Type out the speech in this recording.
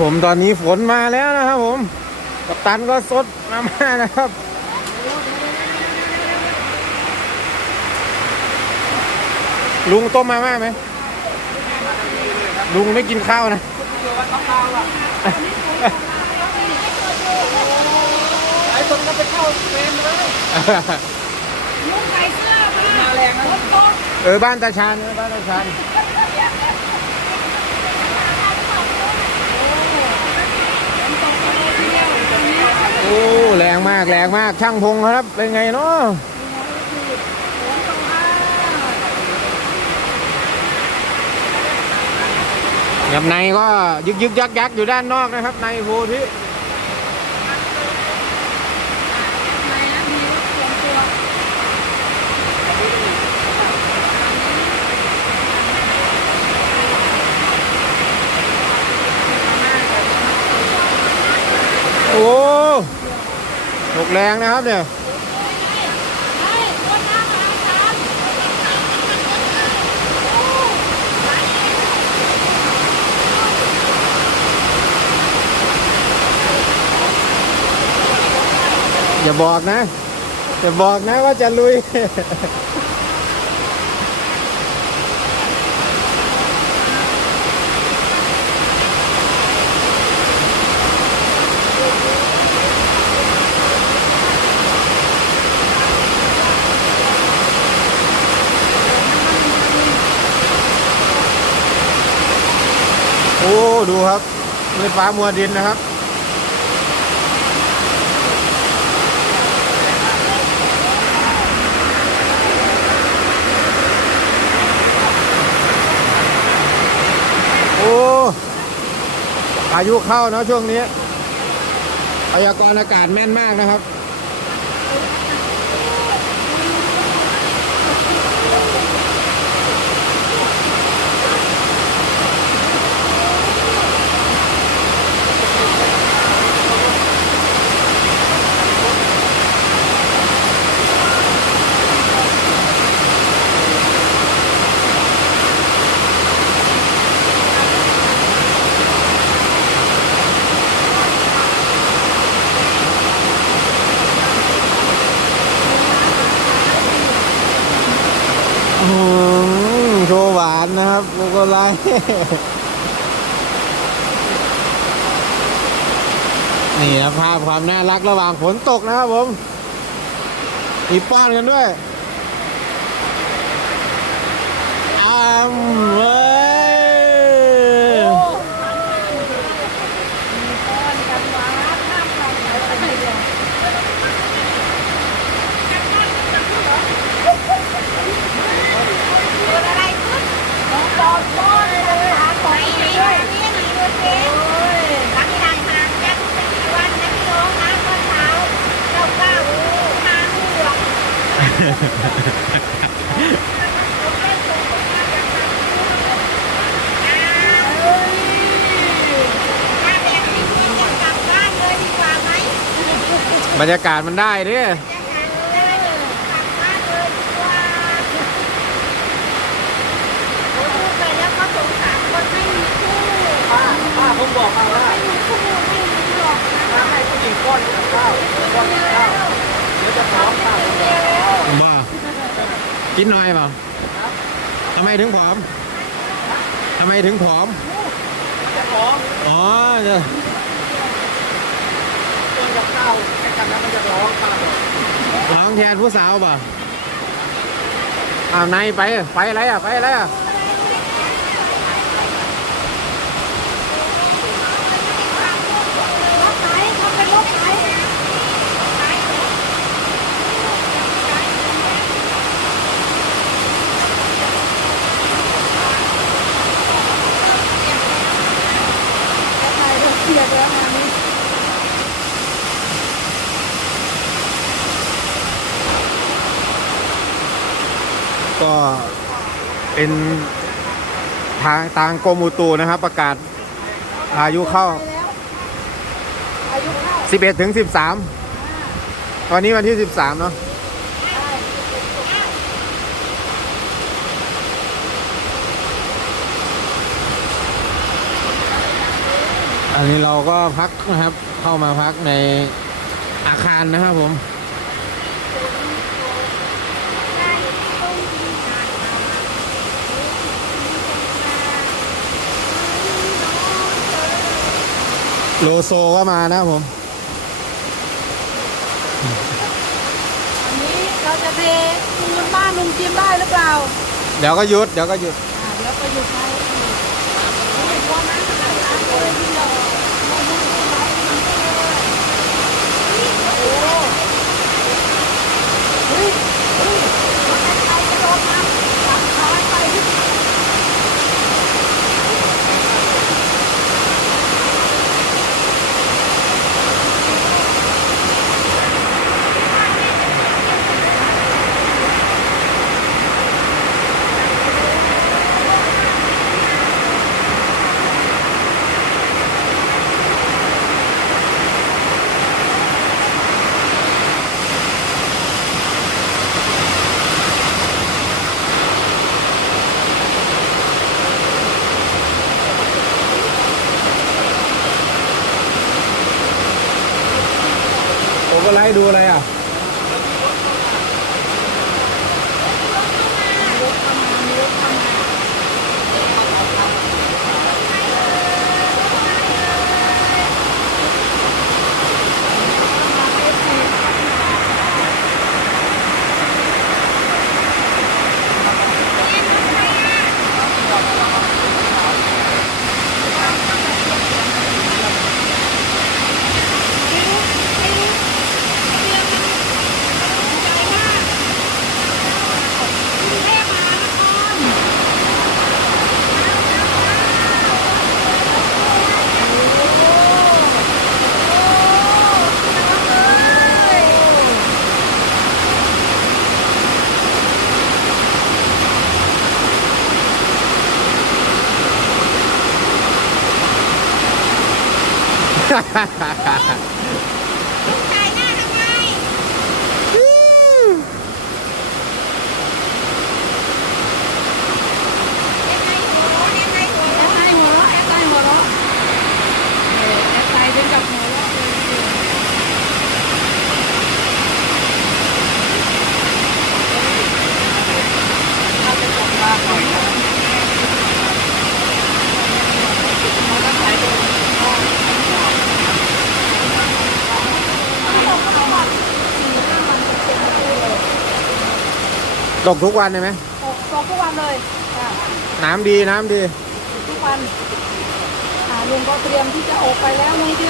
ผมตอนนี้ฝนมาแล้วนะครับผมกัปตันก็ซดมาม่านะครับลุงต้มมาม่าไหมลุงไม่กินข้าวนะไอ้คนก็ไปเข้าเฟรมเลยลุงใส่เสื้อมาแรงนะบ้านตาชานบ้านตาชานโอ้แรงมากแรงมากช่างพงครับเป็นไงเนาะกับในก็ยึกยักอยู่ด้านนอกนะครับในโพธิโอ้ตกแรงนะครับเนี่ยอย่าบอกนะว่าจะลุยโอ้ดูครับมืดฟ้ามัวดินนะครับโอ้พายุเข้านะช่วงนี้พยากรณ์อากาศแม่นมากนะครับโชว์หวานนะครับโกโกไลนี่นะภาพความน่ารักระหว่างฝนตกนะครับผมมีป้อนกันด้วยเว้ยบรรยากาศมันได้ดิป้าผมบอกมาว่าถ้าให้ผู้หญิงก้อนกับข้าวก้อนกับข้าวเดี๋ยวจะพร้อมข้าวมากินหน่อยเปล่าทำไมถึงผอมจะพร้อมอ๋อจะก้อนกับข้าวให้กันแล้วมันจะร้องป้าร้องแทนผู้สาวเปล่าในไปอะไรอ่ะก็เป็นทางกรมอุตุนะครับประกาศพายุเข้า11 ถึง 13ตอนนี้วันที่13เนาะ อ อันนี้เราก็พักนะครับ เข้ามาพักในอาคารนะครับผม โลโซก็มานะครับผม อันนี้เราจะเทปูนบ้านลุงจิมได้หรือเปล่า เดี๋ยวก็หยุด เดี๋ยวก็หยุด แล้วก็หยุดให้วันนั้นขนาดนั้นเลยที่เราโอ้เฮ้ยวันนั้นใครจะโดนน้ำตัดขาไปที่โอเวอร์ไลท์ดูอะไรอ่ะ ตกทุกวันใช่ไหม ตกทุกวันเลยค่ะ น้ำดี น้ำดี ทุกวันลุงก็เตรียมที่จะออกไปแล้วลุงเตรียม